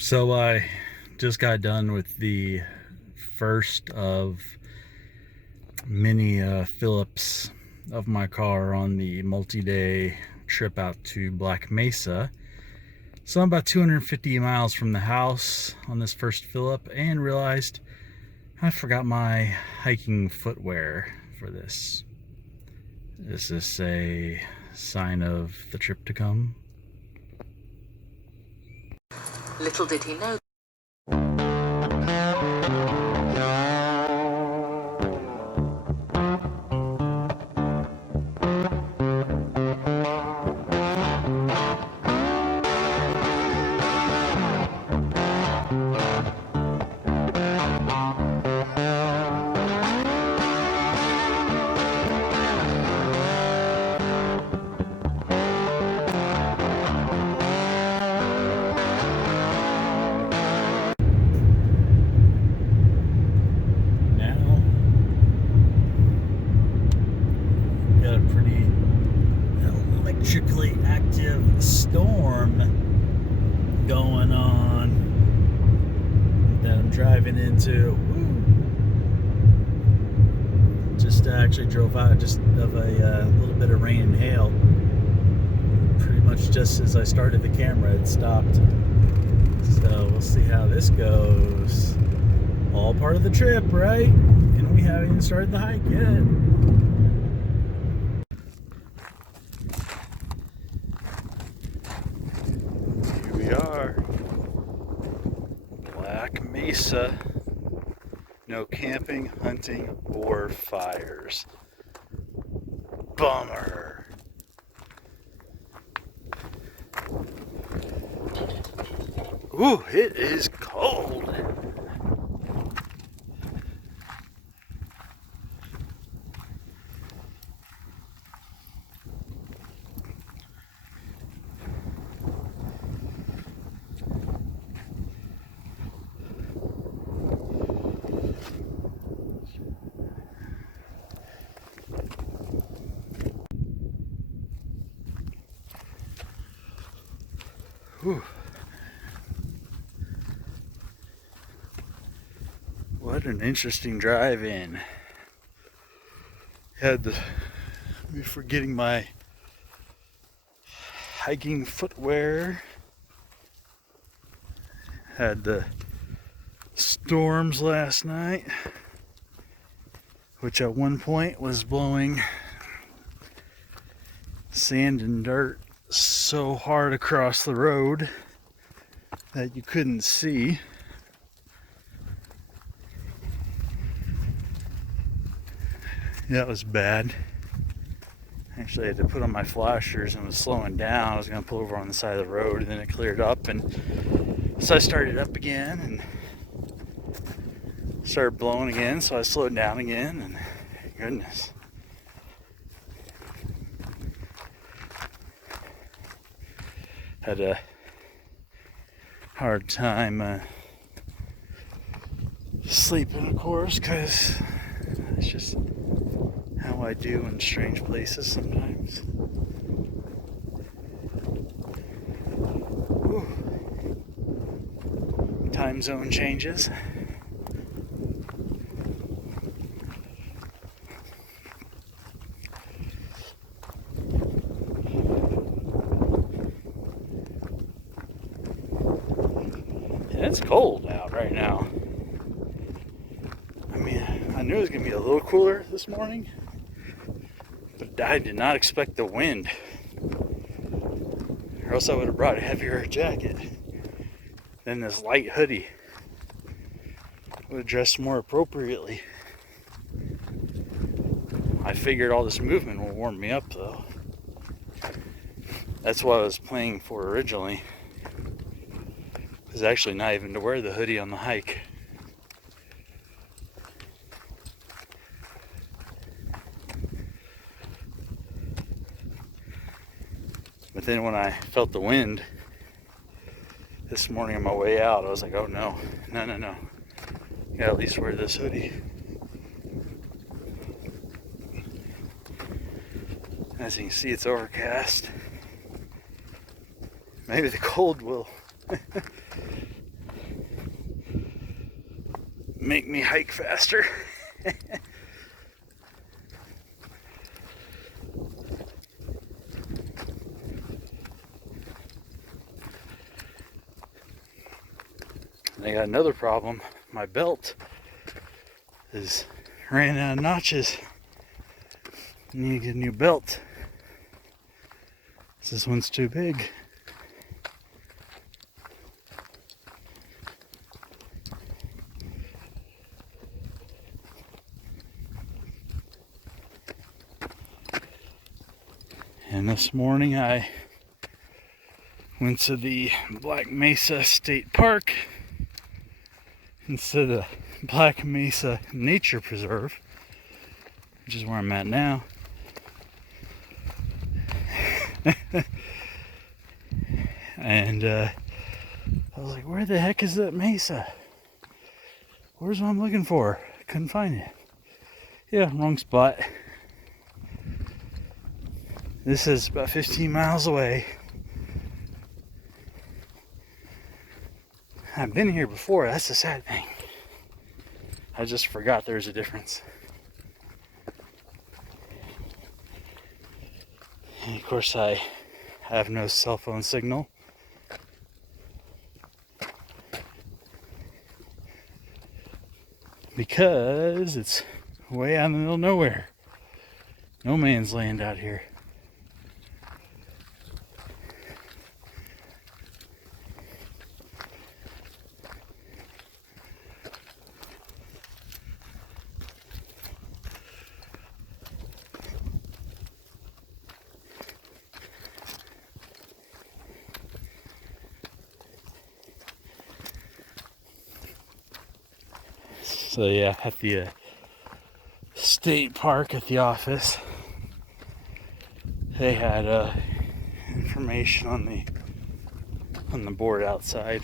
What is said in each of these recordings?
So I just got done with the first of many fill-ups of my car on the multi-day trip out to Black Mesa. So I'm about 250 miles from the house on this first fill-up and realized I forgot my hiking footwear for this. Is this a sign of the trip to come? Little did he know. Electrically active storm going on that I'm driving into. Just actually drove out just of a little bit of rain and hail. Pretty much just as I started the camera, it stopped. So we'll see how this goes. All part of the trip, right? And we haven't even started the hike yet. Black Mesa. No camping, hunting, or fires. Bummer. Ooh, it is cold. Whew. What an interesting drive in. Had me forgetting my hiking footwear. Had the storms last night, which at one point was blowing sand and dirt so hard across the road that you couldn't see. That was bad. Actually, I had to put on my flashers and was slowing down. I was going to pull over on the side of the road, and then it cleared up, and so I started up again and started blowing again, so I slowed down again, and goodness. Had a hard time sleeping, of course, because it's just how I do in strange places sometimes. Whew. Time zone changes. It's cold out right now. I mean, I knew it was going to be a little cooler this morning, but I did not expect the wind, or else I would have brought a heavier jacket than this light hoodie. Would have dressed more appropriately. I figured all this movement will warm me up, though. That's what I was planning for originally. It was actually not even to wear the hoodie on the hike. But then when I felt the wind this morning on my way out, I was like, oh no. You gotta at least wear this hoodie. As you can see, it's overcast. Maybe the cold will make me hike faster. And I got another problem. My belt is ran out of notches. I need to get a new belt. This one's too big. And this morning I went to the Black Mesa State Park instead of Black Mesa Nature Preserve, which is where I'm at now. And I was like, where the heck is that mesa? Where's what I'm looking for? Couldn't find it. Yeah, wrong spot. This is about 15 miles away. I've been here before, that's the sad thing. I just forgot there's a difference. And of course I have no cell phone signal. Because it's way out in the middle of nowhere. No man's land out here. So yeah, at the state park at the office, they had information on the board outside.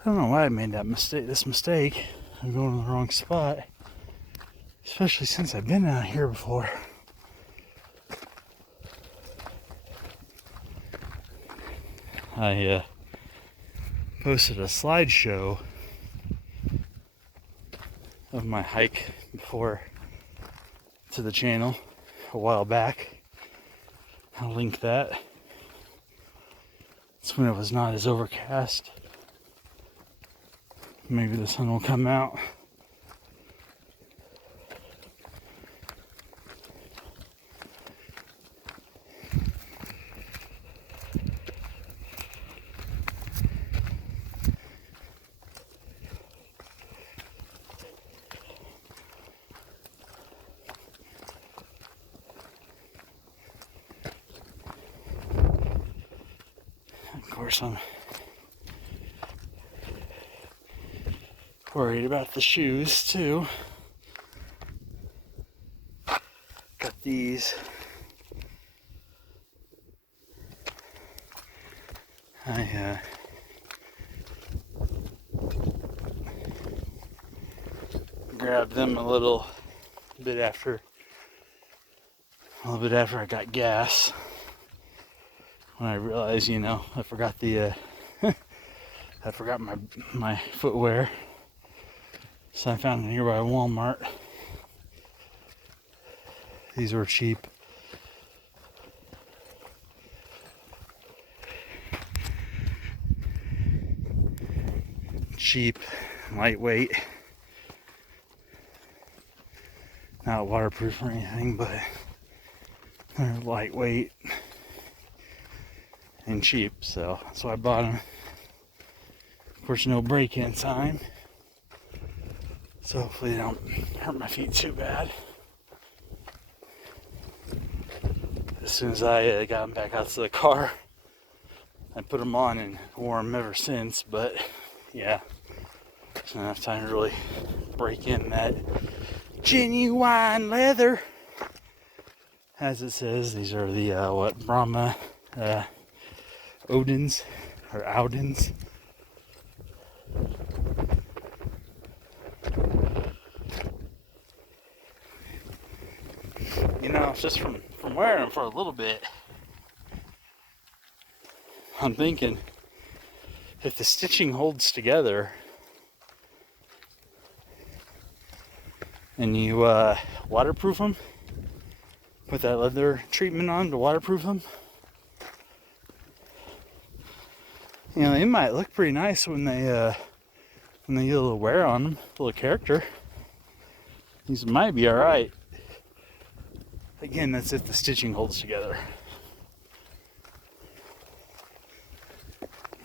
I don't know why I made this mistake of going to the wrong spot, especially since I've been out here before. I posted a slideshow of my hike before to the channel a while back. I'll link that. It's when it was not as overcast. Maybe the sun will come out. Of course, I'm worried about the shoes too. Got these. I grabbed them a little bit after I got gas. When I realized, I forgot I forgot my footwear. So I found a nearby Walmart. These were cheap. Cheap, lightweight. Not waterproof or anything, but they're lightweight and cheap, so that's why I bought them. Of course, no break-in time, so hopefully they don't hurt my feet too bad. As soon as I got them back out to the car, I put them on and wore them ever since, but yeah, it's not enough time to really break in that genuine leather. As it says, these are the Brahma Odins or Audins. know, just from wearing them for a little bit, I'm thinking if the stitching holds together and you waterproof them, put that leather treatment on to waterproof them, you know, they might look pretty nice when they get a little wear on them, a little character. These might be all right. Again, that's if the stitching holds together.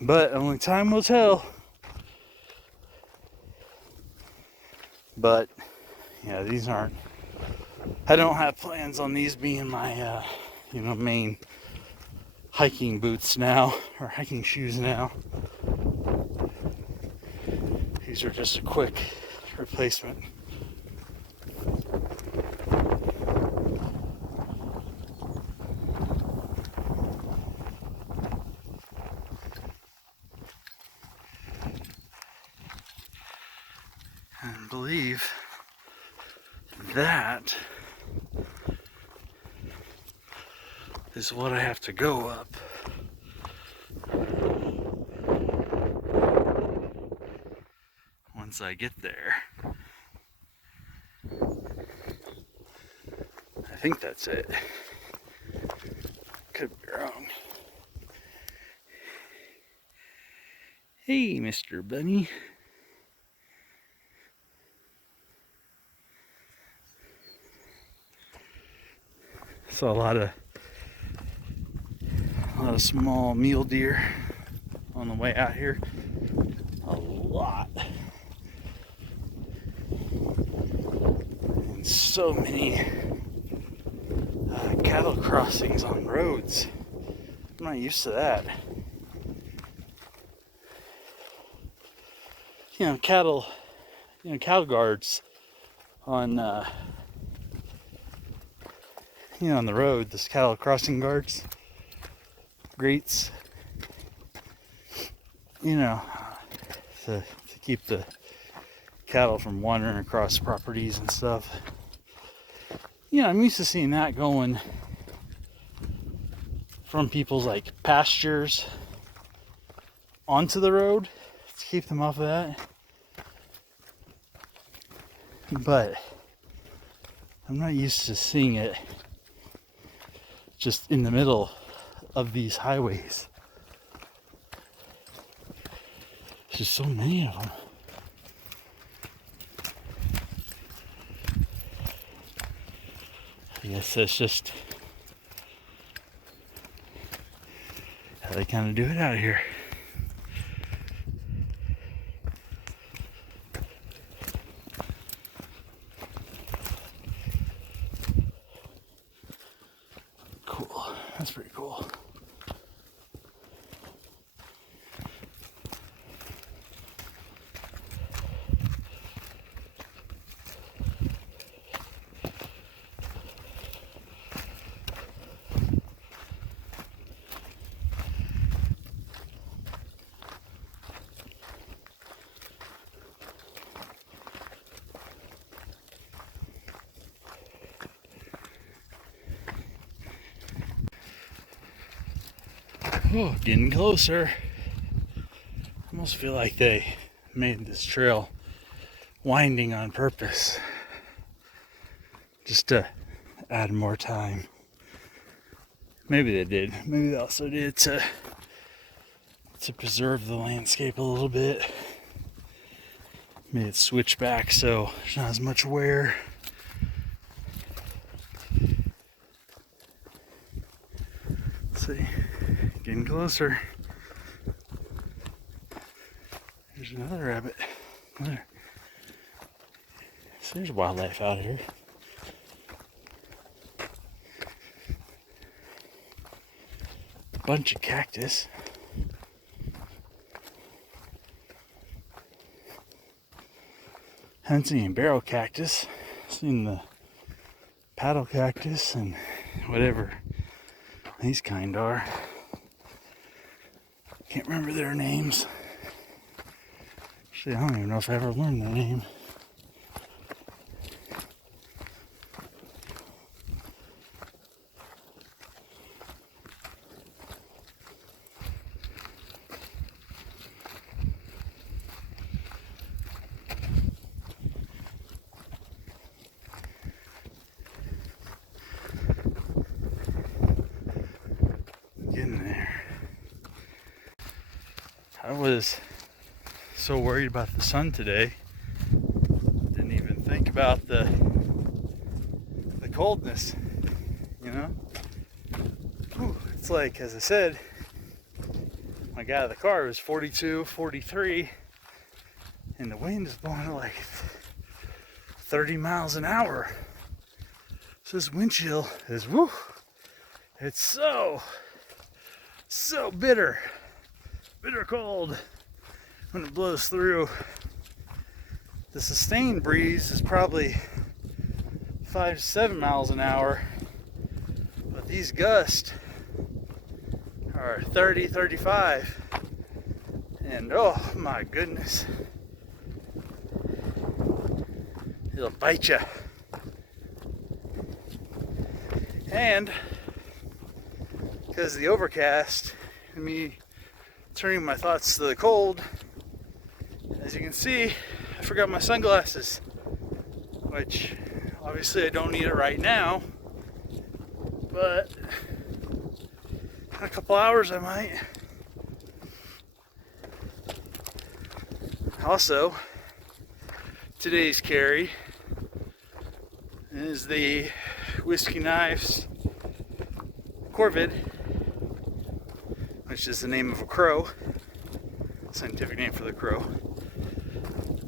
But only time will tell. But yeah, these aren't. I don't have plans on these being my, main hiking boots now, or hiking shoes now. These are just a quick replacement. And I believe that is what I have to go up. Once I get there. I think that's it. Could be wrong. Hey, Mr. Bunny. Saw a lot of small mule deer on the way out here. A lot. And so many cattle crossings on roads. I'm not used to that. Cattle guards on on the road, this cattle crossing guards, grates, to keep the cattle from wandering across properties and stuff. I'm used to seeing that going from people's like pastures onto the road to keep them off of that. But I'm not used to seeing it just in the middle of these highways. There's just so many of them. I guess that's just how they kind of do it out here. Cool. That's pretty cool. Oh, getting closer. I almost feel like they made this trail winding on purpose, just to add more time. Maybe they did. Maybe they also did to preserve the landscape a little bit. Made it switch back so there's not as much wear. Let's see. Getting closer. There's another rabbit. There. So there's wildlife out here. Bunch of cactus. Haven't seen any barrel cactus. Seen the paddle cactus and whatever these kind are. Can't remember their names. Actually, I don't even know if I ever learned their name. I was so worried about the sun today. Didn't even think about the coldness, you know? Whew, it's like, as I said, when I got out of the car, it was 42, 43, and the wind is blowing at like 30 miles an hour. So this wind chill is, woo, it's so bitter cold when it blows through. The sustained breeze is probably 5 to 7 miles an hour, but these gusts are 30, 35, and oh my goodness, it'll bite you. And because of the overcast and me turning my thoughts to the cold, as you can see, I forgot my sunglasses, which obviously I don't need it right now, but in a couple hours I might. Also, today's carry is the Whiskey Knife's Corvid, which is the name of a crow, scientific name for the crow.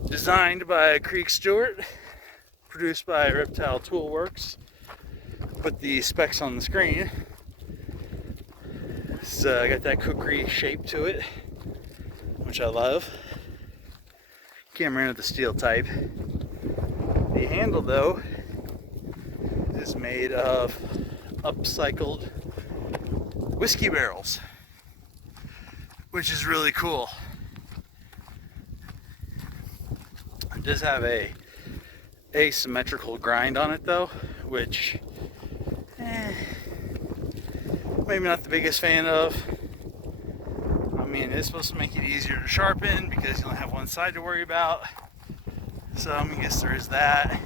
Designed by Creek Stewart, produced by Reptile Tool Works. Put the specs on the screen. It's got that kukri shape to it, which I love. Camera into the steel type. The handle, though, is made of upcycled whiskey barrels, which is really cool. It does have a asymmetrical grind on it, though, which maybe not the biggest fan of. I mean, it's supposed to make it easier to sharpen because you only have one side to worry about. So I guess there is that.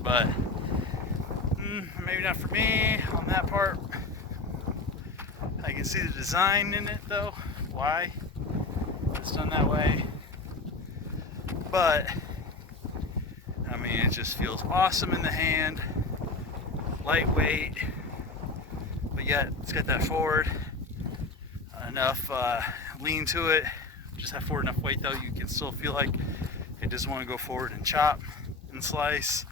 But maybe not for me on that part. I can see the design in it, though, why it's done that way. But I mean, it just feels awesome in the hand, lightweight, but yet it's got that forward enough lean to it. Just have forward enough weight, though, you can still feel like it doesn't want to go forward and chop and slice.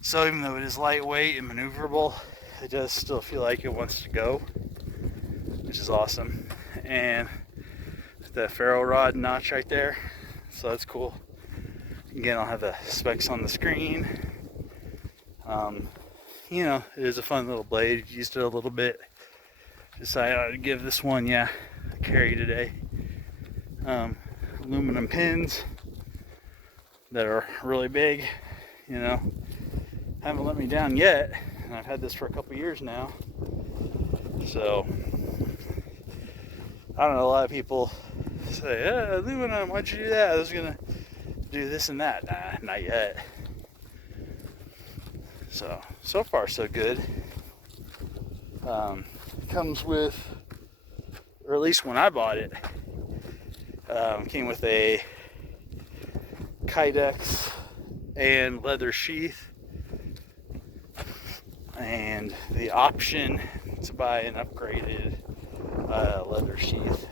So even though it is lightweight and maneuverable, it does still feel like it wants to go, which is awesome. And the ferro rod notch right there, so that's cool. Again, I'll have the specs on the screen. You know, it is a fun little blade. Used it a little bit. Decided I'd give this one, a carry today. Aluminum pins that are really big, you know. Haven't let me down yet, and I've had this for a couple years now. So I don't know, a lot of people say, aluminum, why'd you do that? I was gonna do this and that. Nah, not yet. So far so good. Comes with, or at least when I bought it, came with a kydex and leather sheath, and the option to buy an upgraded leather sheath.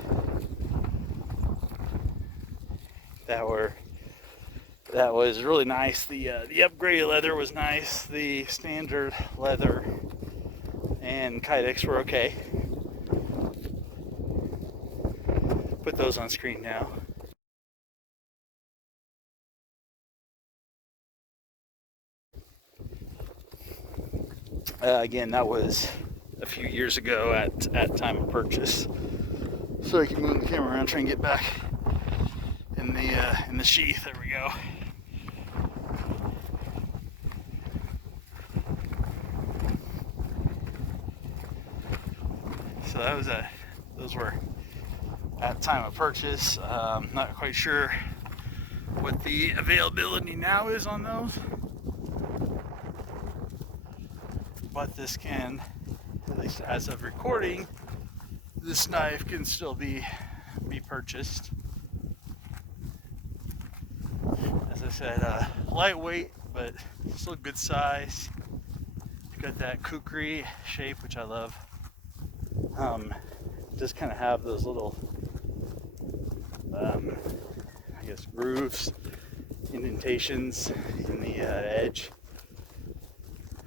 That was really nice. The upgraded leather was nice. The standard leather and kydex were okay. Put those on screen now. Again, that was a few years ago at time of purchase. So I can move the camera around, try and get back in the sheath. There we go. So those were at time of purchase. Not quite sure what the availability now is on those, but this can, at least as of recording, this knife can still be purchased. As I said, lightweight, but still good size. It's got that kukri shape, which I love. Just kind of have those little, I guess, grooves, indentations in the edge,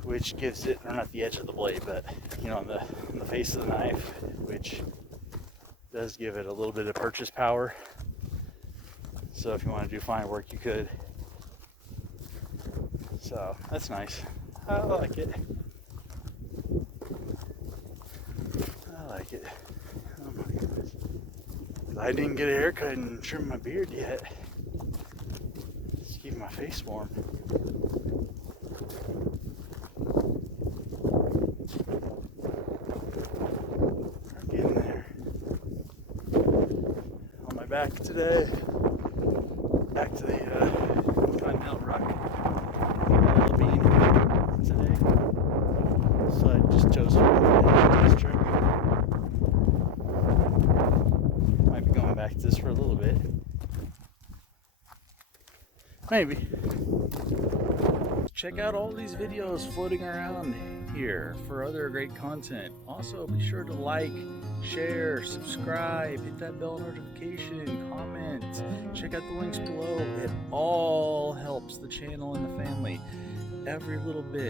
which gives it, or not the edge of the blade, but on the face of the knife, which does give it a little bit of purchase power. So if you want to do fine work, you could. So that's nice. I like it. I like it. Oh my goodness. I didn't get a haircut and trim my beard yet. Just keep my face warm. I'm getting there. On my back today. Back to the Continental Rock bean today. So I just chose this trip. Might be going back to this for a little bit. Maybe. Check out all these videos floating around here for other great content. Also, be sure to like, share, subscribe, hit that bell notification, comment, check out the links below. It all helps the channel and the family. Every little bit.